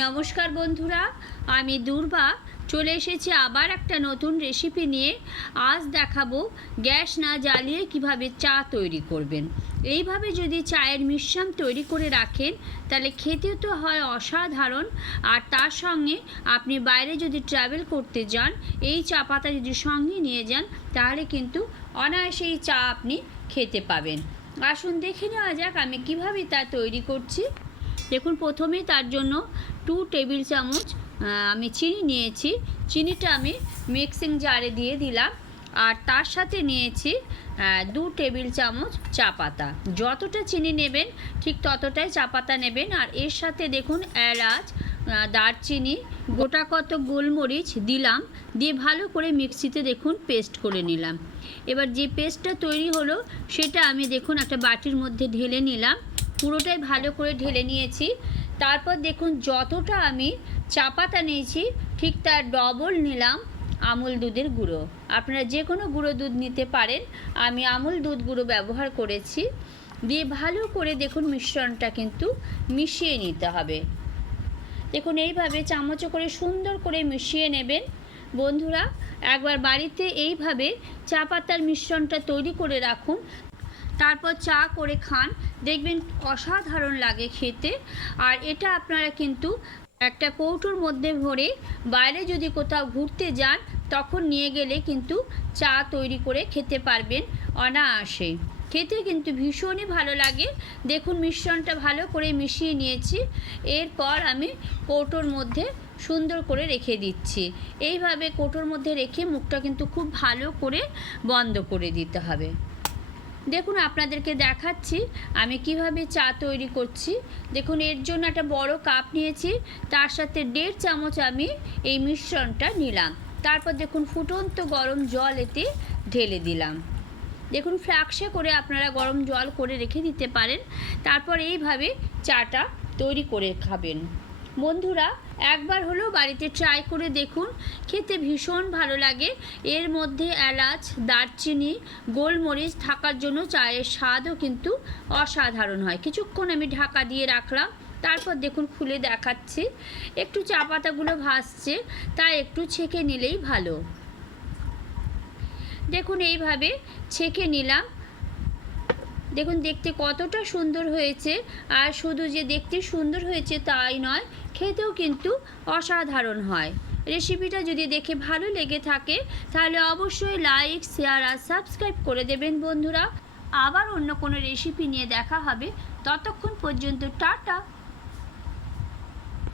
নমস্কার বন্ধুরা, আমি দুর্বা। চলে এসেছি আবার একটা নতুন রেসিপি নিয়ে। আজ দেখাবো গ্যাস না জ্বালিয়ে কীভাবে চা তৈরি করবেন। এইভাবে যদি চায়ের মিশ্রণ তৈরি করে রাখেন, তাহলে খেতে তো হয় অসাধারণ। আর তার সঙ্গে আপনি বাইরে যদি ট্রাভেল করতে যান, এই চা পাতা যদি সঙ্গে নিয়ে যান, তাহলে কিন্তু অনায়াসে এই চা আপনি খেতে পাবেন। আসুন দেখে নেওয়া যাক আমি কীভাবে তা তৈরি করছি। দেখুন, প্রথমে তার জন্য টু টেবিল চামচ আমি চিনি নিয়েছি। চিনিটা আমি মিক্সিং জারে দিয়ে দিলাম। আর তার সাথে নিয়েছি দু টেবিল চামচ চা পাতা। যতটা চিনি নেবেন, ঠিক ততটাই চা পাতা নেবেন। আর এর সাথে দেখুন, এলাচ দারচিনি, গোটা কত গোলমরিচ দিলাম। দিয়ে ভালো করে মিক্সিতে দেখুন পেস্ট করে নিলাম। এবার যে পেস্টটা তৈরি হলো, সেটা আমি দেখুন, একটা বাটির মধ্যে ঢেলে নিলাম। পুরোটাই ভালো করে ঢেলে নিয়েছি। তারপর দেখুন, যতটা আমি চা পাতা নিয়েছি, ঠিক তার ডবল নিলাম আমুল দুধের গুঁড়ো। আপনারা যে কোনো গুঁড়ো দুধ নিতে পারেন। আমি আমুল দুধ গুঁড়ো ব্যবহার করেছি। দিয়ে ভালো করে দেখুন মিশ্রণটা কিন্তু মিশিয়ে নিতে হবে। দেখুন, এইভাবে চামচে করে সুন্দর করে মিশিয়ে নেবেন। বন্ধুরা, একবার বাড়িতে এইভাবে চা পাতার মিশ্রণটা তৈরি করে রাখুন। তারপর চা করে খান। দেখবেন অসাধারণ লাগে খেতে। আর এটা আপনারা কিন্তু একটা কৌটোর মধ্যে ভরে বাইরে যদি কোথাও ঘুরতে যান, তখন নিয়ে গেলে কিন্তু চা তৈরি করে খেতে পারবেন অনায়াসে। খেতে কিন্তু ভীষণই ভালো লাগে। দেখুন মিশ্রণটা ভালো করে মিশিয়ে নিয়েছি। এরপর আমি কৌটোর মধ্যে সুন্দর করে রেখে দিচ্ছি। এইভাবে কৌটোর মধ্যে রেখে মুখটা কিন্তু খুব ভালো করে বন্ধ করে দিতে হবে। দেখুন, আপনাদেরকে দেখাচ্ছি, আমি কীভাবে চা তৈরি করছি। দেখুন, এর জন্য একটা বড় কাপ নিয়েছি, তার সাথে দেড় চামচ আমি এই মিশ্রণটা নিলাম। তারপর দেখুন, ফুটন্ত গরম জল এতে ঢেলে দিলাম। দেখুন, ফ্লাক্সে করে আপনারা গরম জল করে রেখে দিতে পারেন। তারপর এইভাবে চাটা তৈরি করে খাবেন। বন্ধুরা, একবার হলেও বাড়িতে ট্রাই করে দেখুন। খেতে ভীষণ ভালো লাগে। এর মধ্যে এলাচ, দারচিনি, গোলমরিচ থাকার জন্য চায়ের স্বাদও কিন্তু অসাধারণ হয়। কিছুক্ষণ আমি ঢাকা দিয়ে রাখলাম, তারপর দেখুন খুলে দেখাচ্ছি। একটু চা পাতাগুলো ভাসছে তাই একটু ছেঁকে নিলেই ভালো। দেখুন এইভাবে ছেঁকে নিলাম। দেখুন, দেখতে কতটা সুন্দর হয়েছে। আর শুধু যে দেখতে সুন্দর হয়েছে তাই নয়, খেতেও কিন্তু অসাধারণ হয়। রেসিপিটা যদি দেখে ভালো লেগে থাকে, তাহলে অবশ্যই লাইক, শেয়ার আর সাবস্ক্রাইব করে দেবেন বন্ধুরা। আবার অন্য কোনো রেসিপি নিয়ে দেখা হবে। ততক্ষণ পর্যন্ত টাটা।